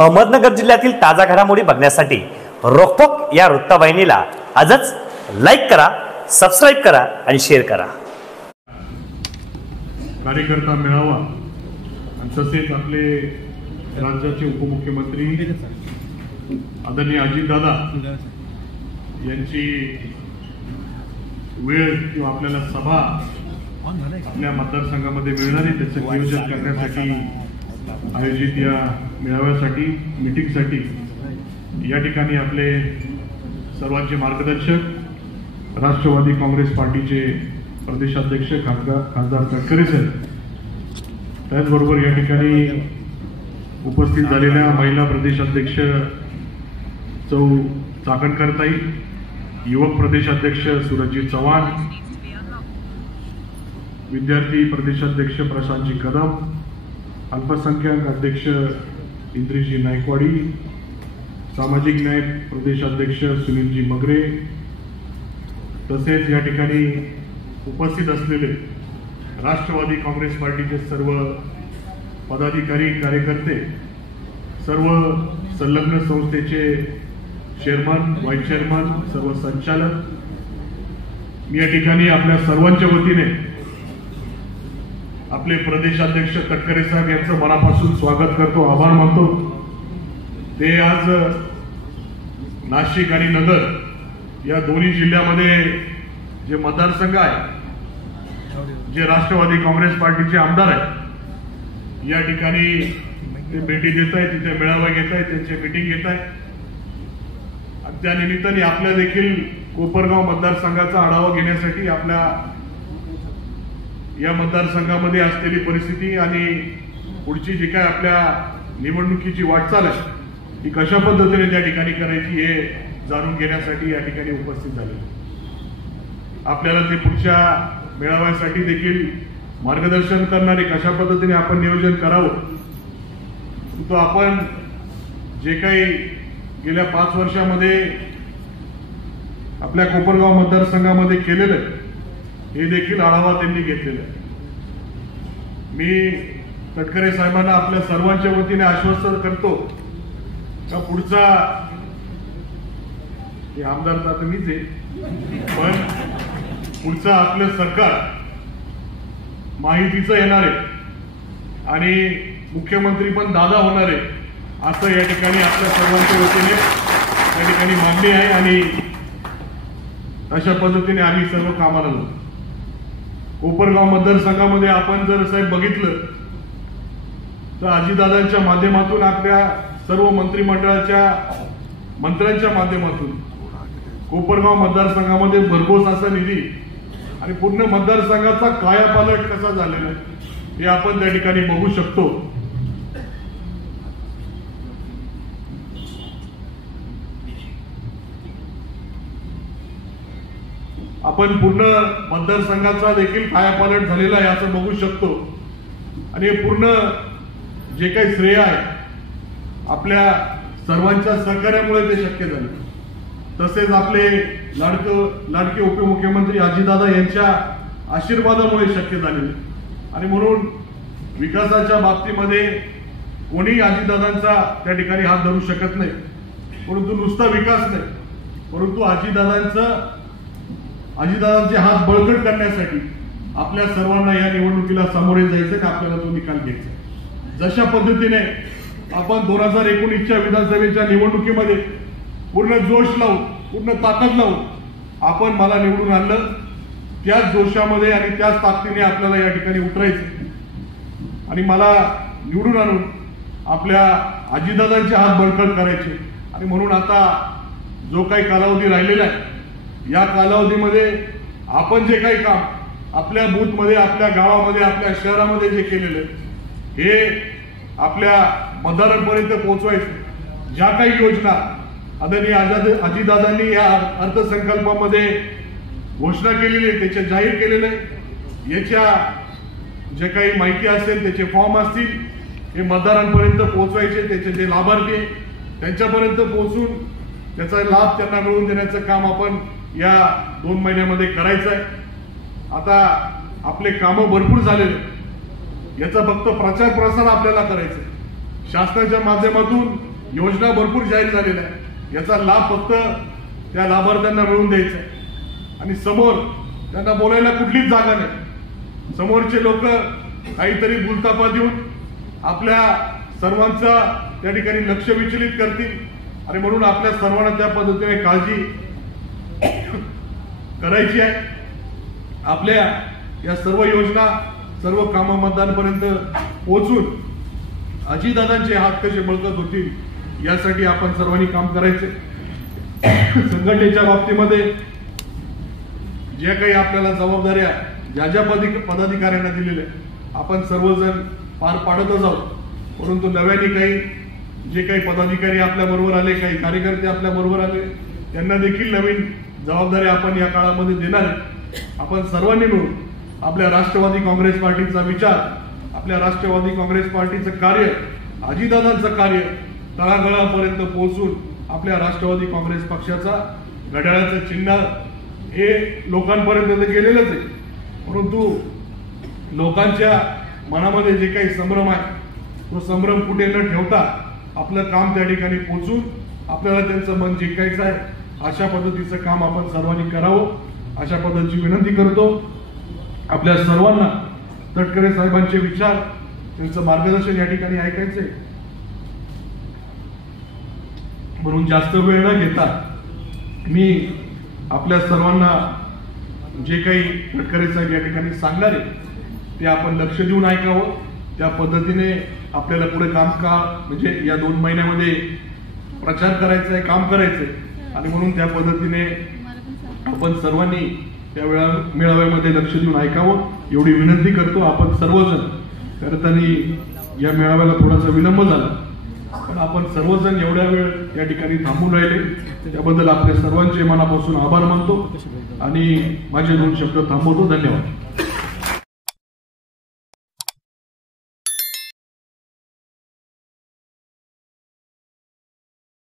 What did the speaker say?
अहमदनगर जिल्ह्यातील ताजा घडामोडी बघण्यासाठी रोखोक या वृत्तवाहिनीला आजच लाईक करा, सबस्क्राइब करा आणि शेअर करा। कार्यकर्ता मेळावा आणि तसेच आपले राज्याचे उपमुख्यमंत्री आदरणीय अजितदादा यांची वेळ किंवा आपल्याला सभा आपल्या मतदारसंघामध्ये मिळणारी त्याचं नियोजन करण्यासाठी आयोजित या मेळाव्यासाठी मीटिंगसाठी या ठिकाणी आपले सर्वांचे मार्गदर्शक राष्ट्रवादी काँग्रेस पार्टीचे प्रदेशाध्यक्ष खासदार तटकरे साहेब, त्याचबरोबर या ठिकाणी उपस्थित झालेल्या महिला प्रदेशाध्यक्ष सौ चाकणकरताई, युवक प्रदेशाध्यक्ष सुरजजी चव्हाण, विद्यार्थी प्रदेशाध्यक्ष प्रशांतजी कदम, अल्पसंख्याक अध्यक्ष इंद्रिजी नायकवाडी, सामाजिक न्याय प्रदेशाध्यक्ष सुनीलजी मगरे, तसेच या ठिकाणी उपस्थित असलेले राष्ट्रवादी काँग्रेस पार्टीचे सर्व पदाधिकारी कार्यकर्ते, सर्व संलग्न संस्थेचे चेअरमन, व्हाईस चेअरमन, सर्व संचालक, मी या ठिकाणी आपल्या सर्वांच्या वतीने आपले प्रदेशाध्यक्ष तटकरे साहेब यांचं मनापासून स्वागत करतो, आभार मानतो। ते आज नाशिक आणि नगर या दोन्ही जिल्ह्यामध्ये जे मतदारसंघ आहे, जे राष्ट्रवादी काँग्रेस पार्टीचे आमदार आहेत, या ठिकाणी ते भेटी देत आहेत, तिथे मेळावा घेत आहेत, त्यांचे मीटिंग घेत आहेत। त्या निमित्ताने आपल्या देखील कोपरगाव मतदारसंघाचा आढावा घेण्यासाठी आपल्या या मतदारसंघामध्ये असलेली परिस्थिती आणि पुढची जी काय आपल्या निवडणुकीची वाटचाल आहे ती कशा पद्धतीने त्या ठिकाणी करायची हे जाणून घेण्यासाठी या ठिकाणी उपस्थित झाले। आपल्याला ते पुढच्या मेळाव्यासाठी देखील मार्गदर्शन करणारे कशा पद्धतीने आपण नियोजन करावं, तो आपण जे काही गेल्या 5 वर्षामध्ये आपल्या कोपरगाव मतदारसंघामध्ये केलेलं आहे हे देखील आढावा त्यांनी घेतलेला आहे। मी तटकरे साहेबांना आपल्या सर्वांच्या वतीने आश्वस्त करतो का पुढचा हे आमदार तर मीच आहे, पण पुढचं आपलं सरकार माहितीचं येणार आहे आणि मुख्यमंत्री पण दादा होणार आहे असं या ठिकाणी आपल्या सर्वांच्या वतीने या ठिकाणी मागणी आहे आणि अशा पद्धतीने आम्ही सर्व कामाला लागलो। कोपरगाव मतदारसंघामध्ये आपण जर साहेब बघितलं तर अजितदादांच्या माध्यमातून आपल्या सर्व मंत्रिमंडळाच्या मंत्र्यांच्या माध्यमातून कोपरगाव मतदारसंघामध्ये भरघोस असा निधी आणि पूर्ण मतदारसंघाचा कायापालट कसा झालेला आहे हे आपण त्या ठिकाणी बघू शकतो। आपण पूर्ण मतदारसंघाचा देखील कायापालट झालेला आहे असं बघू शकतो आणि हे पूर्ण जे काही श्रेय आहे आपल्या सर्वांच्या सहकार्यामुळे ते शक्य झाले। तसेच आपले लाडके उपमुख्यमंत्री अजितदादा यांच्या आशीर्वादामुळे शक्य झाले आणि म्हणून विकासाच्या बाबतीमध्ये कोणी अजितदादांचा त्या ठिकाणी हात धरू शकत नाही, परंतु नुसता विकास नाही, परंतु अजितदादांचे हात बळकट करण्यासाठी आपल्या सर्वांना या निवडणुकीला सामोरे जायचं आणि आपल्याला तो निकाल घ्यायचा। जशा पद्धतीने आपण 2019च्या विधानसभेच्या निवडणुकीमध्ये पूर्ण जोश लावून, पूर्ण ताकद लावून आपण मला निवडून आणलं, त्याच जोशामध्ये आणि त्याच ताकदीने आपल्याला या ठिकाणी उतरायचं आणि मला निवडून आणून आपल्या अजितदादांचे हात बळकट करायचे। आणि म्हणून आता जो काही कालावधी राहिलेला आहे या कालावधीमध्ये आपण जे काही काम आपल्या बूथमध्ये, आपल्या गावामध्ये, आपल्या शहरामध्ये जे केलेलं हे आपल्या मतदारांपर्यंत पोहोचवायचं। ज्या काही योजना आदरणीय अजितदादांनी या अर्थसंकल्पामध्ये घोषणा केलेली आहे, त्याचे जाहीर केलेले आहे, याच्या जे काही माहिती असेल, त्याचे फॉर्म असतील, हे मतदारांपर्यंत पोहोचवायचे, त्याचे जे लाभार्थी त्यांच्यापर्यंत पोहोचून त्याचा लाभ त्यांना मिळवून देण्याचं काम आपण या 2 महिन्यामध्ये करायचं आहे। आता आपले कामं भरपूर झालेले, याचा फक्त प्रचार प्रसार आपल्याला करायचं। शासनाच्या माध्यमातून योजना भरपूर जाहीर झालेल्या आहे, याचा लाभ फक्त त्या लाभार्थ्यांना मिळवून द्यायचा आहे. आणि समोर त्यांना बोलायला कुठलीच जागा नाही. समोरचे लोक काहीतरी भूलतापा देऊन आपल्या सर्वांचा त्या ठिकाणी लक्ष विचलित करतील. आणि म्हणून आपल्या सर्वांना त्या पद्धतीने काळजी करायची आहे. आपल्या या सर्व योजना, सर्व कामं मतदारांपर्यंत पोहोचून अजितदादांचे हात कसे बळकट होतील यासाठी आपण सर्वांनी काम करायचे. संघटनेच्या बाबतीमध्ये जे काही आपल्याला जबाबदाऱ्या ज्या ज्या पदाधिकाऱ्यांना दिलेल्या आपण सर्वजण पार पाडतच आहोत. परंतु नव्याने काही जे काही पदाधिकारी आपल्या बरोबर आले, काही कार्यकर्ते आपल्या बरोबर आले, त्यांना देखील नवीन जबाबदाऱ्या आपण या काळामध्ये देणार आहे. आपण सर्वांनी मिळून आपल्या राष्ट्रवादी काँग्रेस पार्टीचा विचार, आपल्या राष्ट्रवादी काँग्रेस पार्टीचं कार्य, अजितदादांचं कार्य तळागाळापर्यंत पोहोचून आपल्या राष्ट्रवादी काँग्रेस पक्षाचा घड्याळाचं चिन्ह हे लोकांपर्यंत गेलेलंच आहे. परंतु लोकांच्या मनामध्ये जे काही संभ्रम आहे तो संभ्रम कुठे न ठेवता आपलं काम त्या ठिकाणी पोहोचून आपल्याला त्यांचं मन जिंकायचं आहे, अशा पद्धतीचं काम आपण सर्वांनी करावं, अशा पद्धतीची विनंती करतो. आपल्या सर्वांना तटकरे साहेबांचे विचार, त्यांचं मार्गदर्शन या ठिकाणी ऐकायचंय. म्हणून जास्त वेळ न घेता मी आपल्या सर्वांना जे काही तटकरे साहेब या ठिकाणी सांगणार आहे ते आपण लक्ष देऊन ऐकावं. त्या पद्धतीने आपल्याला पुढे काम म्हणजे या 2 महिन्यामध्ये प्रचार करायचा आहे, काम करायचंय. आणि म्हणून त्या पद्धतीने आपण सर्वांनी त्या मेळाव्यामध्ये लक्ष देऊन ऐकावं एवढी विनंती करतो. आपण सर्वजण करताना या मेळाव्याला थोडासा विलंब झाला, पण आपण सर्वजण एवढ्या वेळ या ठिकाणी थांबून राहिले त्याबद्दल आपल्या सर्वांचे मनापासून आभार मानतो आणि माझे 2 शब्द थांबवतो. धन्यवाद.